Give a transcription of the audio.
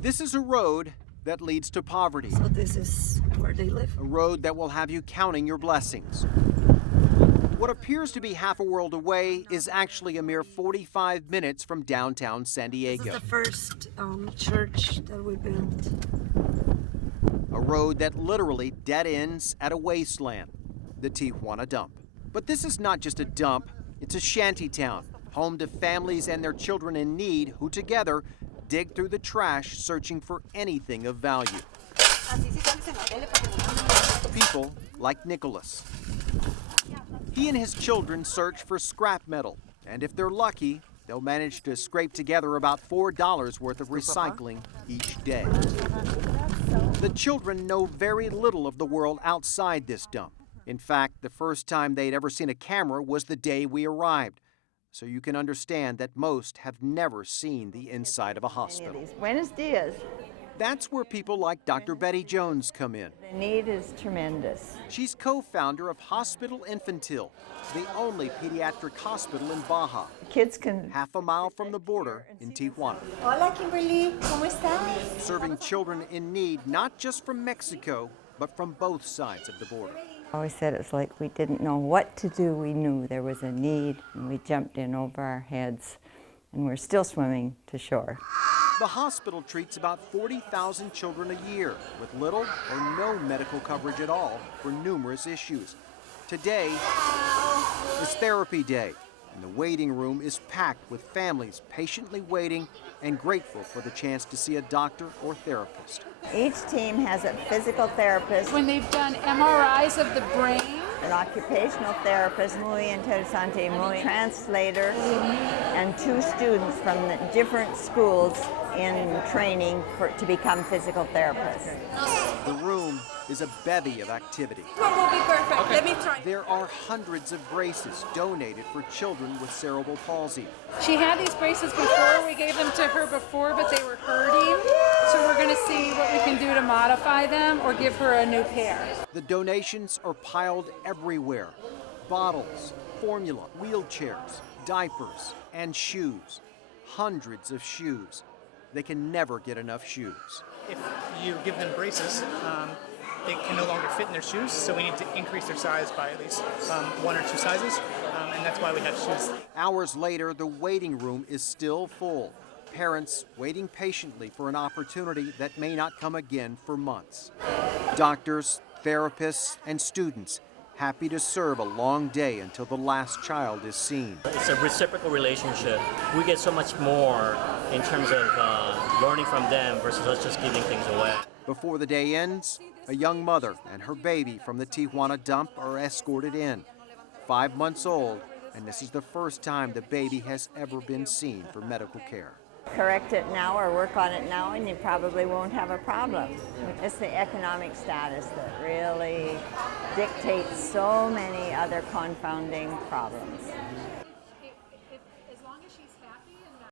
This is a road that leads to poverty. So this is where they live. A road that will have you counting your blessings. What appears to be half a world away is actually a mere 45 minutes from downtown San Diego. This is the first church that we built. A road that literally dead ends at a wasteland, the Tijuana dump. But this is not just a dump, it's a shanty town, home to families and their children in need who together dig through the trash searching for anything of value. People like Nicholas. He and his children search for scrap metal, and if they're lucky, they'll manage to scrape together about $4 worth of recycling each day. The children know very little of the world outside this dump. In fact, the first time they'd ever seen a camera was the day we arrived. So you can understand that most have never seen the inside of a hospital. Buenos dias. That's where people like Dr. Betty Jones come in. The need is tremendous. She's co-founder of Hospital Infantil, the only pediatric hospital in Baja, Kids can half a mile from the border in Tijuana. Hola, Kimberly. ¿Cómo estás? Serving children in need not just from Mexico, but from both sides of the border. I always said it's like we didn't know what to do. We knew there was a need, and we jumped in over our heads, and we're still swimming to shore. The hospital treats about 40,000 children a year with little or no medical coverage at all for numerous issues. Today is therapy day, and the waiting room is packed with families patiently waiting and grateful for the chance to see a doctor or therapist. Each team has a physical therapist, When they've done MRIs of the brain, an occupational therapist, muy interesante, muy translator, and 2 students from the different schools in training to become physical therapists. The room is a bevy of activity. One will be perfect. Okay. Let me try. There are hundreds of braces donated for children with cerebral palsy. she had these braces before. We gave them to her before, but they were hurting. So we're going to see what we can do to modify them or give her a new pair. The donations are piled everywhere. Bottles, formula, wheelchairs, diapers, and shoes. Hundreds of shoes. They can never get enough shoes. If you give them braces, they can no longer fit in their shoes, so we need to increase their size by at least 1 or 2 sizes, and that's why we have shoes. Hours later, the waiting room is still full. Parents waiting patiently for an opportunity that may not come again for months. Doctors, therapists, and students happy to serve a long day until the last child is seen. It's a reciprocal relationship. We get so much more in terms of learning from them versus us just giving things away. Before the day ends, a young mother and her baby from the Tijuana dump are escorted in. 5 months old, and this is the first time the baby has ever been seen for medical care. Correct it now or work on it now, and you probably won't have a problem. It's the economic status that really dictates so many other confounding problems.